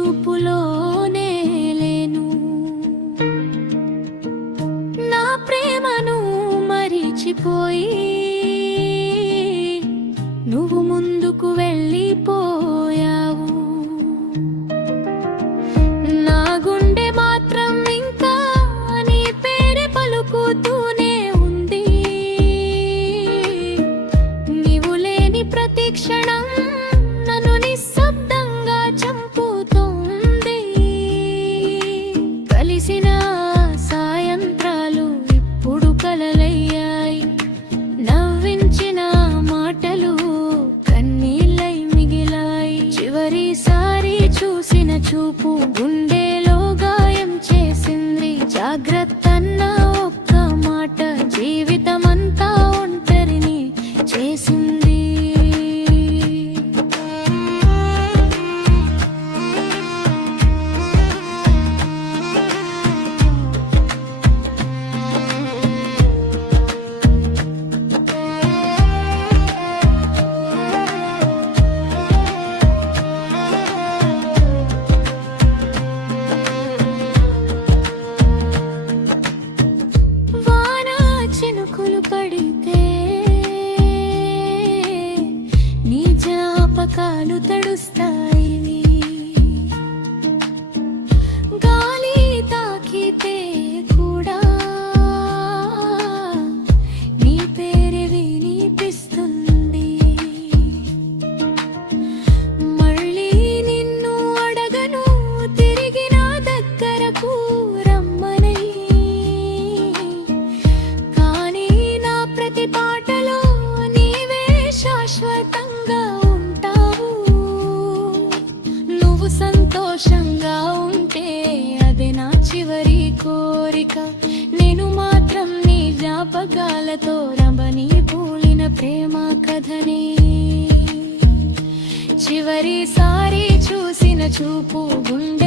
చూపులోనే లేను. నా ప్రేమను మరిచిపోయి నువ్వు ముందుకు వెళ్ళిపోయావు. నా గుండె మాత్రం ఇంకా నీ పేరే పలుకుతూనే ఉంది. నీవు లేని ప్రతి క్షణం నన్ను నిశ్శబ్దంగా చంపుతోంది. కలిసిన సాయంత్రాలు ఇప్పుడు కలలయ్యాయి. నవ్వించిన మాటలు కన్నీళ్ళై మిగిలాయి. చివరిసారి చూసిన చూపు గుండెలో గాయం చేసింది. జాగ్రత్త అన్న ఒక్క మాట జీవితమంతా ఒంటరిని చేసింది. పడితే నీ జ్ఞాపకాలు తడుస్తాయి. గాలి తాకితే కూడా నీ పేరే వినిపిస్తుంది. మళ్ళీ నిన్ను అడగను తిరిగి నా దగ్గరకు రమ్మని. ప్రతి పాటలో నీవే శాశ్వతంగా ఉంటావు. నువ్వు సంతోషంగా ఉంటే అదే నా చివరి కోరిక. నేను మాత్రం నీ జ్ఞాపకాలతో రమణి పూలిన ప్రేమ కథనే. చివరిసారి చూసిన చూపు గుండె